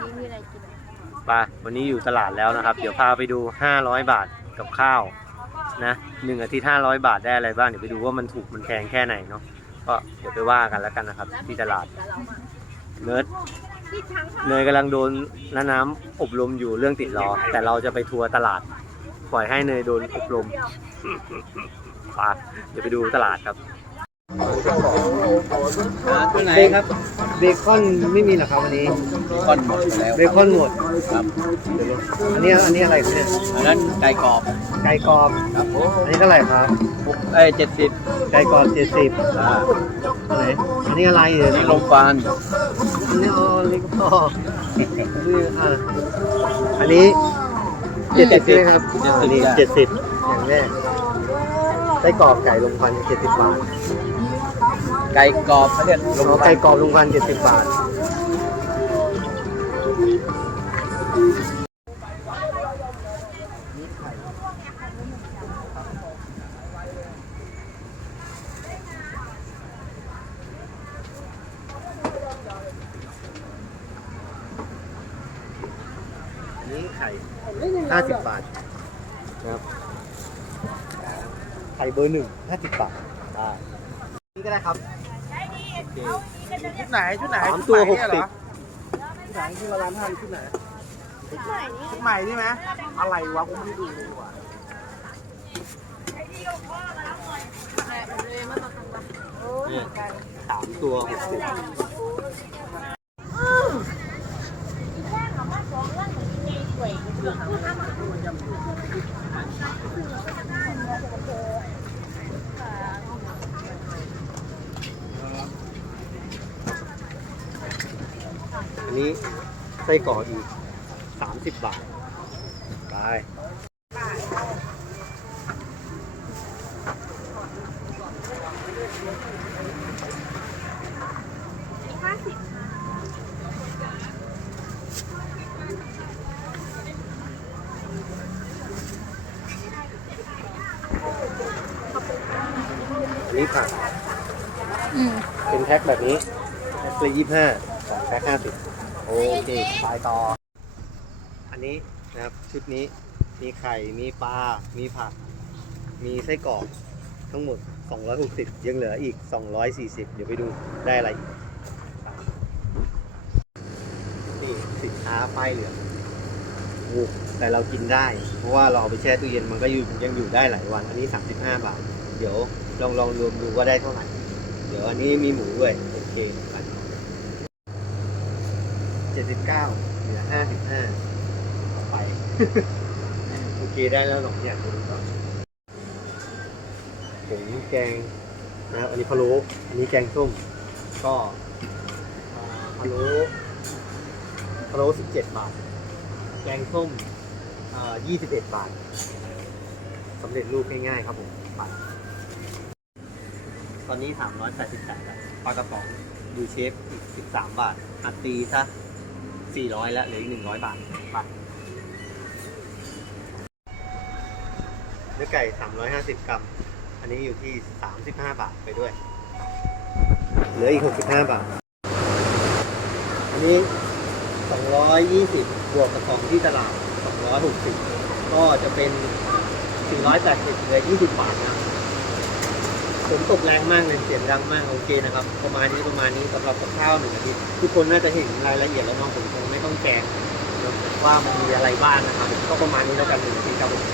วันนี้มีอะไรกินไปวันนี้อยู่ตลาดแล้วนะครับ เดี๋ยวพาไปดู 500 บาทกับข้าวนะหนึ่งอาทิตย์500 บาทได้อะไรบ้างเดี๋ยวไปดูว่ามันถูกมันแพงแค่ไหนเนาะก็เดี๋ยวไปว่ากันแล้วกันนะครับ ที่ตลาดเนิร์ดเนยกำลังโดนน้าน้ำอบรมอยู่เรื่องติดล้อแต่เราจะไปทัวร์ตลาด ปล่อยให้เนยโดนอบรมไปเดี๋ยวไปดูตลาดครับ ตัวไหนเบคครับเบคอนไม่มีหรอครับวันนี้ก้อนหมดไปแล้วเบคอนหมดครับอันนี้อันนี้อะไรครับเนี่ยอันนั้นไก่กรอบไก่กรอบครับผมอันนี้เท่าไหร่ครับเอ้ยเจ็ดสิบไก่กรอบเจ็ดสิบอ่าไหนอันนี้อะไรเดี๋ยวนี่นี้ลมฟานอันนี้อ๋อเล็กพอนี่อะอันนี้เจ็ดสิบใช่ไหมครับอันนี้เจ็ดสิบอย่างแรก ไส้กรอบไก่ลงพันเจ็ดสิบบาทไก่กรอบเขาเรียกลมเอาฟาไก่นกรอบลงพันเจ็ดสิบบาท อันนี้ไข่ห้าสิบบาทนะครับ ไข่เบอร์หนึ่งห้าสิบบาทได้นี่ก็ได้ครับชุดไหนชุดไหนสามตัวหกสิบชุดไหนที่เราร้านทำชุดไหนชุดใหม่นี่ชุดใหม่ใช่ไหมอะไรวะผมไม่ได้ดูเลยว่ะเนี่ยสามตัวหกสิบ นนี้ไส้กรอกอีกสามสิบบาท ไป อันนี้ผักอืม เป็นแพ็คแบบนี้แพ็คละยี่ห้าสองแพ็คห้าสิบ โอเคไปต่อ อันนี้นะครับชุดนี้มีไข่มีปลา มีผัก มีไส้กรอกทั้งหมด 260 ยังเหลืออีก 240 เดี๋ยวไปดูได้อะไรอีกนี่สินค้าป้ายเหลืองโอ้แต่เรากินได้ เพราะว่าเราเอาไปแช่ตู้เย็นมันก็อยู่ยังอยู่ได้หลายวัน อันนี้ 35 บาท เดี๋ยวลองลองรวมดูว่าได้เท่าไหร่ เดี๋ยวอันนี้มีหมูด้วย โอเคไป 79เก้าเหลือ55ไป โอเคได้แล้วสองอย่างดูก่อนผงแกงนะครับอันนี้พะโล้อันนี้แกงส้ม ก็พะโล้พะโล้17บเจ็ดบาท แกงส้มอ่า21บาทสำเร็จรูปง่ายๆครับผมไปตอนนี้388แล้วปลากระป๋องดูเชฟอีก13บาทอัดตีซะ 400 แล้วเหลืออีก 100 บาทไปเนื้อไก่ 350 กรัม อันนี้อยู่ที่ 35 บาทไปด้วย เหลืออีก 65 บาท อันนี้ 220 บวกกับของที่ตลาด 260 ก็จะเป็น 480 เหลือ 20 บาทนะฝนตกแรงมากเลยเสียงดังมากโอเคนะครับ ประมาณนี้ประมาณนี้สำหรับกับข้าวหนึ่งอาทิตย์ทุกคนน่าจะเห็นรายละเอียดแล้วน้องผมคง ต้องแกงว่ามันมีอะไรบ้างนะครับ ก็ประมาณนี้แล้วกันหนึ่งอาทิตย์ครับผม